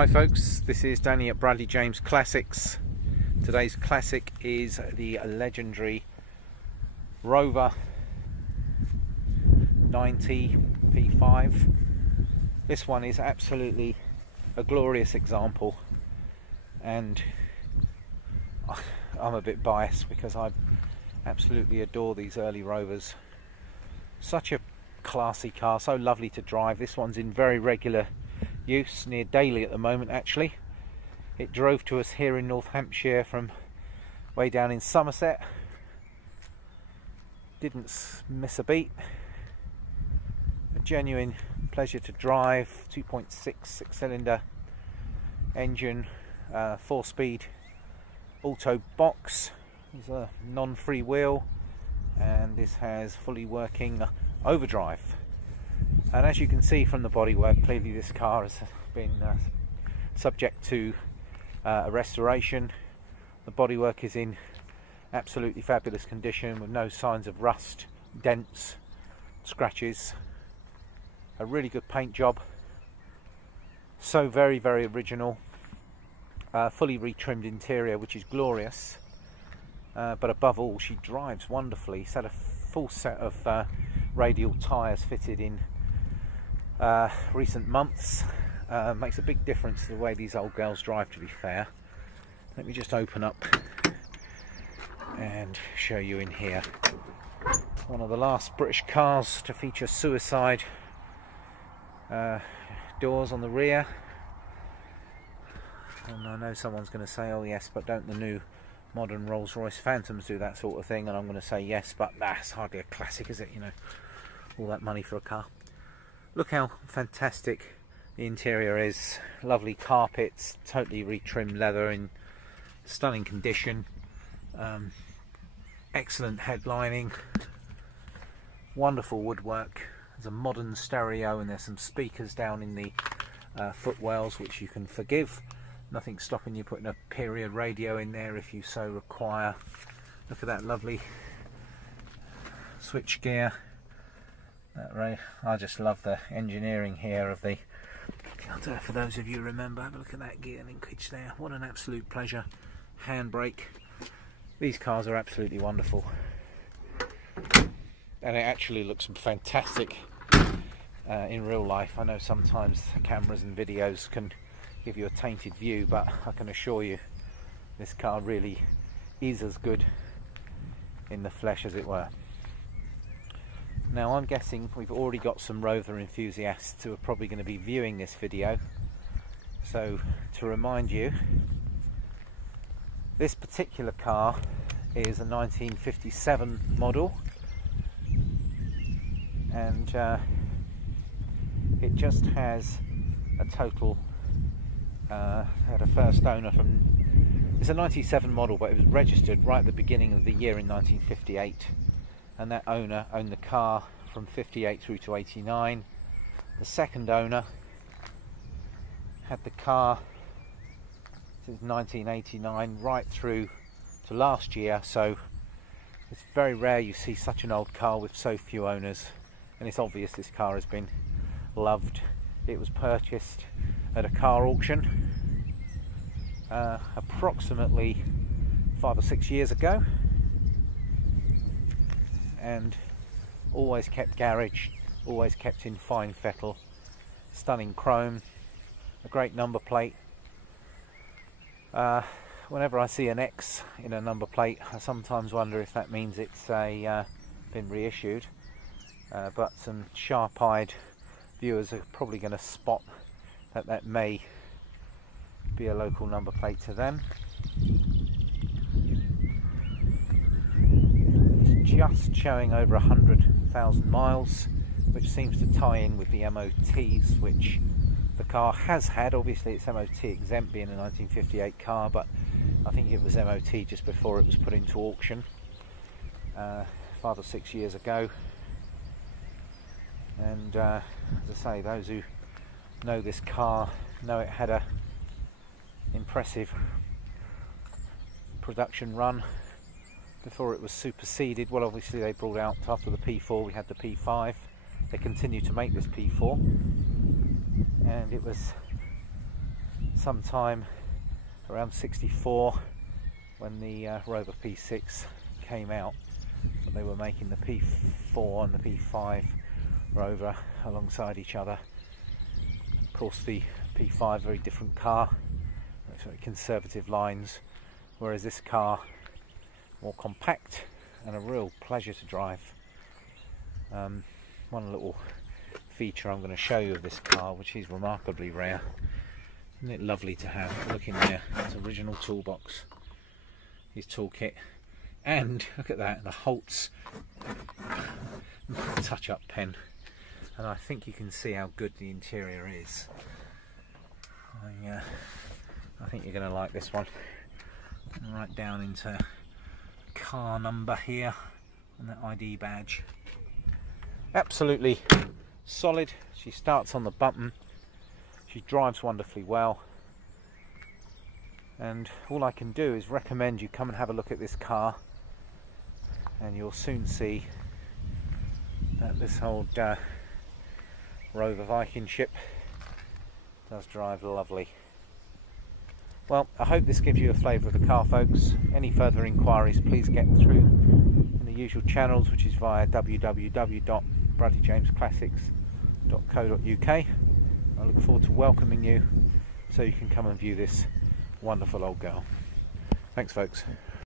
Hi folks, this is Danny at Bradley James Classics. Today's classic is the legendary Rover 90 P5. This one is absolutely a glorious example, and I'm a bit biased because I absolutely adore these early Rovers. Such a classy car, so lovely to drive. This one's in very regular use, near daily at the moment actually. It drove to us here in North Hampshire from way down in Somerset. Didn't miss a beat. A genuine pleasure to drive. 2.6 six-cylinder engine, 4-speed auto box. There's a non-free wheel, and this has fully working overdrive. And as you can see from the bodywork, clearly this car has been subject to a restoration. The bodywork is in absolutely fabulous condition with no signs of rust, dents, scratches. A really good paint job. So very, very original. Fully retrimmed interior, which is glorious. But above all, she drives wonderfully. She's had a full set of radial tyres fitted in recent months. Makes a big difference to the way these old girls drive, to be fair. Let me just open up and show you in here. One of the last British cars to feature suicide doors on the rear. And I know someone's going to say, oh yes, but don't the new modern Rolls-Royce Phantoms do that sort of thing? And I'm going to say yes, but that's hardly a classic, is it? You know, all that money for a car. Look how fantastic the interior is. Lovely carpets, totally retrimmed leather in stunning condition. Excellent headlining. Wonderful woodwork. There's a modern stereo, and there's some speakers down in the footwells, which you can forgive. Nothing stopping you putting a period radio in there if you so require. Look at that lovely switchgear. I just love the engineering here of the, for those of you who remember, have a look at that gear linkage there. What an absolute pleasure. Handbrake. These cars are absolutely wonderful. And it actually looks fantastic in real life. I know sometimes cameras and videos can give you a tainted view, but I can assure you this car really is as good in the flesh, as it were. Now I'm guessing we've already got some Rover enthusiasts who are probably going to be viewing this video. So to remind you, this particular car is a 1957 model, and it just has a total, had a first owner from, it's a 97 model, but it was registered right at the beginning of the year in 1958. And that owner owned the car from 58 through to 89. The second owner had the car since 1989 right through to last year, so it's very rare you see such an old car with so few owners, and it's obvious this car has been loved. It was purchased at a car auction approximately 5 or 6 years ago, and always kept garaged, always kept in fine fettle, stunning chrome, a great number plate. Whenever I see an X in a number plate, I sometimes wonder if that means it's been reissued, but some sharp-eyed viewers are probably going to spot that that may be a local number plate to them. Just showing over 100,000 miles, which seems to tie in with the MOTs which the car has had. Obviously it's MOT exempt being a 1958 car, but I think it was MOT just before it was put into auction 5 or 6 years ago. And as I say, those who know this car know it had a impressive production run before it was superseded. Well, obviously they brought out, after the P4 we had the P5. They continued to make this P4, and it was sometime around 64 when the Rover P6 came out, but they were making the P4 and the P5 Rover alongside each other. Of course the P5, very different car, very conservative lines, whereas this car more compact and a real pleasure to drive. One little feature I'm going to show you of this car, which is remarkably rare. Isn't it lovely to have? Look in there, his original toolbox, his toolkit, and look at that, the Holtz touch-up pen. And I think you can see how good the interior is. I think you're going to like this one. Right down into car number here and the ID badge. Absolutely solid. She starts on the button. She drives wonderfully well. And all I can do is recommend you come and have a look at this car, and you'll soon see that this old Rover Viking ship does drive lovely. Well, I hope this gives you a flavour of the car, folks. Any further inquiries, please get through in the usual channels, which is via www.bradleyjamesclassics.co.uk. I look forward to welcoming you so you can come and view this wonderful old girl. Thanks, folks.